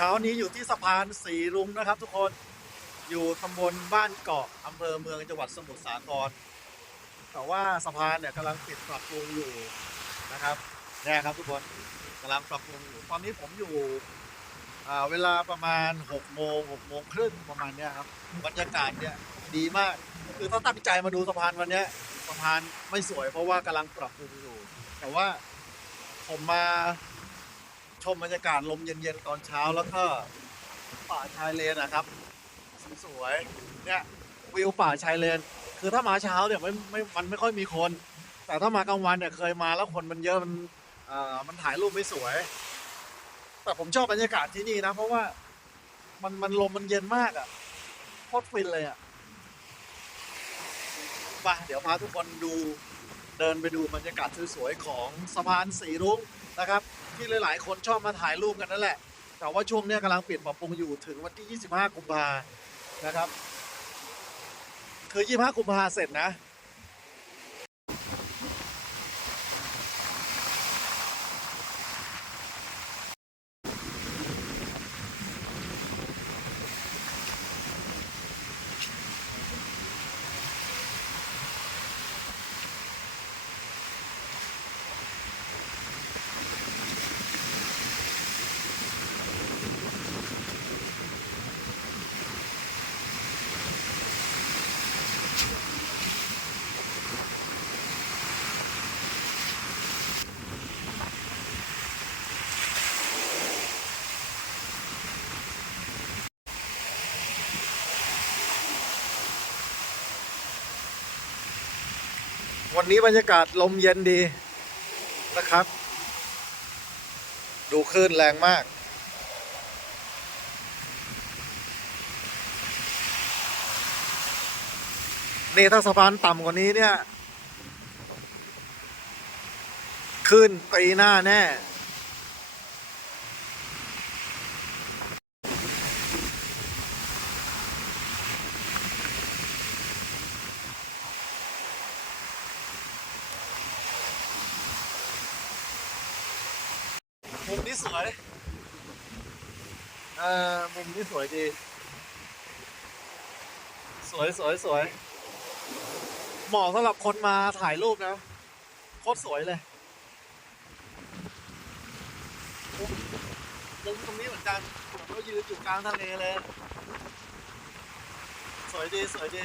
เช้านี้อยู่ที่สะพานสีรุ้งนะครับ ทุกคนอยู่ตำบลบ้านเกาะอำเภอเมืองจังหวัดสมุทรสาคร แต่ว่าสะพานเนี่ยกำลังปิดปรับปรุงอยู่นะครับเนี่ยครับทุกคนกำลังปรับปรุงอยู่ตอนนี้ผมอยู่เวลาประมาณ6โมง6โมงครึ่งประมาณเนี้ยครับบรรยากาศเนี่ยดีมากคือถ้าตั้งใจมาดูสะพานวันเนี้ยสะพานไม่สวยเพราะว่ากำลังปรับปรุงอยู่ แต่ว่าผมมา ชมบรรยากาศลมเย็นๆตอนเช้าแล้วก็ป่าชายเลนนะครับสวยๆเนี่ยวิวป่าชายเลน คือถ้ามาเช้าเนี่ยไม่ไม่มันไม่ค่อยมีคน แต่ถ้ามากลางวันเนี่ยเคยมาแล้วคนมันเยอะมันเอ่อมันถ่ายรูปไม่สวย แต่ผมชอบบรรยากาศที่นี่นะ เพราะว่ามันมันลมมันเย็นมากอะ่ะโคตรฟินเลยอะ่ะไปเดี๋ยวพาทุกคนดู เดินไปดูบรรยากาศสวยๆของสะพานสีรุ้งนะครับ ที่หลายๆ คนชอบมาถ่ายรูปกันนั่นแหละ แต่ว่าช่วงนี้กำลังปิดปรับปรุงอยู่ถึงวันที่ 25 กุมภานะครับ คือ 25 กุมภาเสร็จนะ วันนี้บรรยากาศลมเย็นดีนะครับ ดูคลื่นแรงมาก นี่ถ้าสะพานต่ำกว่านี้เนี่ยคลื่นตีหน้าแน่ มุมนี้สวย เอ่อมุมนี้สวยดี สวยสวยสวยเหมาะสำหรับคนมาถ่ายรูปนะ โคตรสวยเลยมุมตรงนี้เหมือนกันเรายืนอยู่กลางทะเลเลย สวยดี สวยดี